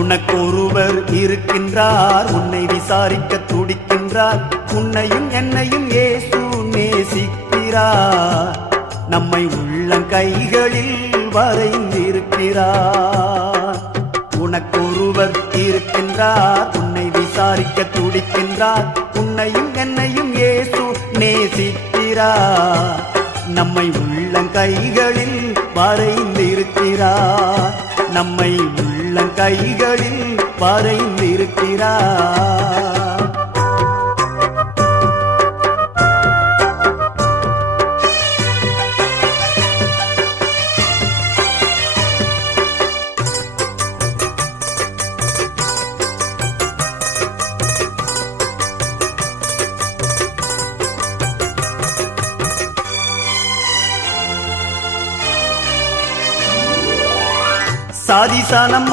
உனக்கொருவர் இருக்கின்றார், உன்னை விசாரிக்க துடிக்கின்றார். உன்னையும் என்னையும் இயேசு நேசிக்கிறார், நம்மை உள்ளங்கைகளில் வரைந்திருக்கிறார். உனக்கொருவர் இருக்கின்றார், உன்னை விசாரிக்க துடிக்கின்றார். உன்னையும் என்னையும் இயேசு நேசிக்கிறார், நம்மை உள்ளங்கைகளில் வரைந்திருக்கிறார். நம்மை உள்ளங்கைகளில் வரைந்திருக்கிறார். சாதிசானம்